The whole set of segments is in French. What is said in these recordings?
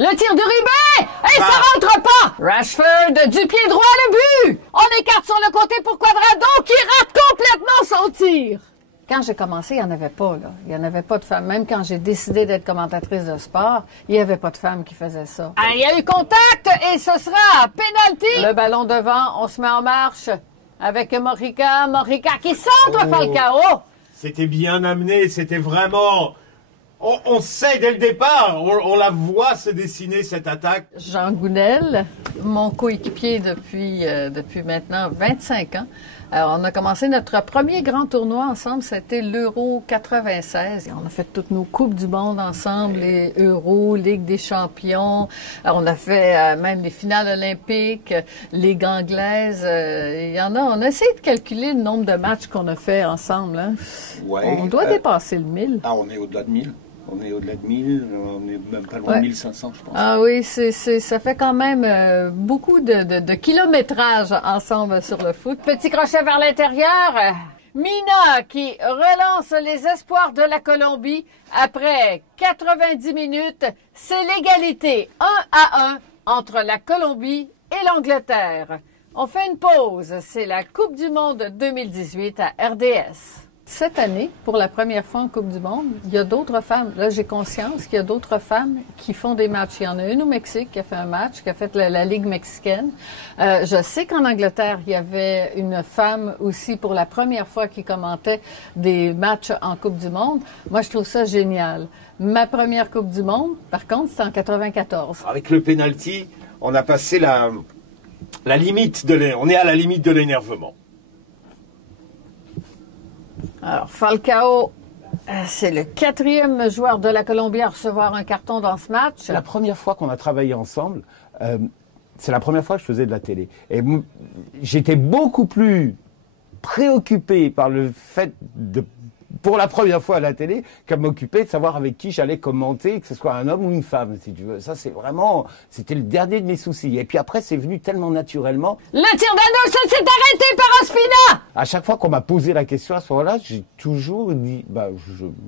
Le tir de Ribet! Et ça rentre pas! Rashford, du pied droit, le but! On écarte sur le côté pour Cuadrado qui rate complètement son tir! Quand j'ai commencé, il n'y en avait pas, là. Il n'y en avait pas de femmes. Même quand j'ai décidé d'être commentatrice de sport, il n'y avait pas de femmes qui faisaient ça. Il y a eu contact et ce sera penalty. Le ballon devant, on se met en marche avec Morica. Morica qui centre Falcao. C'était bien amené, c'était vraiment... On sait dès le départ, on la voit se dessiner cette attaque. Jean Gounel, mon coéquipier depuis maintenant 25 ans. Alors, on a commencé notre premier grand tournoi ensemble, c'était l'Euro 96. On a fait toutes nos Coupes du Monde ensemble, les Euro, Ligue des Champions. Alors, on a fait même les finales olympiques, Ligue anglaise. Il y en a. On a essayé de calculer le nombre de matchs qu'on a fait ensemble. Hein. Ouais, on doit dépasser le 1000. Ah, on est au-delà de 1000. On est au-delà de 1000, on est même pas loin de 1500, je pense. Ah oui, ça fait quand même beaucoup de kilométrage ensemble sur le foot. Petit crochet vers l'intérieur. Mina qui relance les espoirs de la Colombie après 90 minutes. C'est l'égalité 1-1 entre la Colombie et l'Angleterre. On fait une pause. C'est la Coupe du Monde 2018 à RDS. Cette année, pour la première fois en Coupe du Monde, il y a d'autres femmes. Là, j'ai conscience qu'il y a d'autres femmes qui font des matchs. Il y en a une au Mexique qui a fait un match, qui a fait la Ligue mexicaine. Je sais qu'en Angleterre, il y avait une femme aussi pour la première fois qui commentait des matchs en Coupe du Monde. Moi, je trouve ça génial. Ma première Coupe du Monde, par contre, c'était en 94. Avec le penalty, on a passé la limite on est à la limite de l'énervement. Alors, Falcao, c'est le 4e joueur de la Colombie à recevoir un carton dans ce match. La première fois qu'on a travaillé ensemble, c'est la première fois que je faisais de la télé. Et j'étais beaucoup plus préoccupé par le fait de, pour la première fois à la télé, qu'à m'occuper de savoir avec qui j'allais commenter, que ce soit un homme ou une femme, si tu veux. Ça, c'était le dernier de mes soucis. Et puis après, c'est venu tellement naturellement. Le tir d'Anderson s'est arrêté par Ospina! À chaque fois qu'on m'a posé la question à ce moment-là, j'ai toujours dit,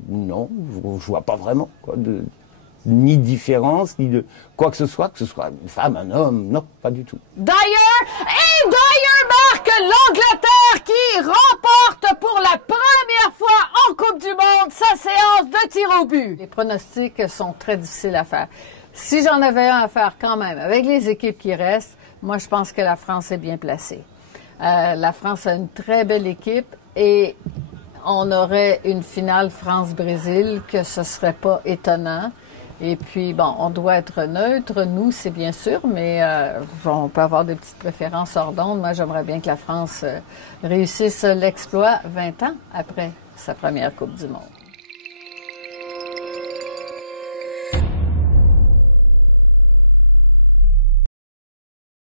non, je vois pas vraiment, quoi, ni différence, ni de quoi que ce soit une femme, un homme, non, pas du tout. Dyer marque l'Angleterre qui remporte pour la première fois en Coupe du Monde sa séance de tir au but. Les pronostics sont très difficiles à faire. Si j'en avais un à faire quand même, avec les équipes qui restent, moi je pense que la France est bien placée. La France a une très belle équipe et on aurait une finale France-Brésil que ce serait pas étonnant. Et puis, bon, on doit être neutre, nous, c'est bien sûr, mais on peut avoir des petites préférences hors d'onde. Moi, j'aimerais bien que la France réussisse l'exploit 20 ans après sa première Coupe du Monde.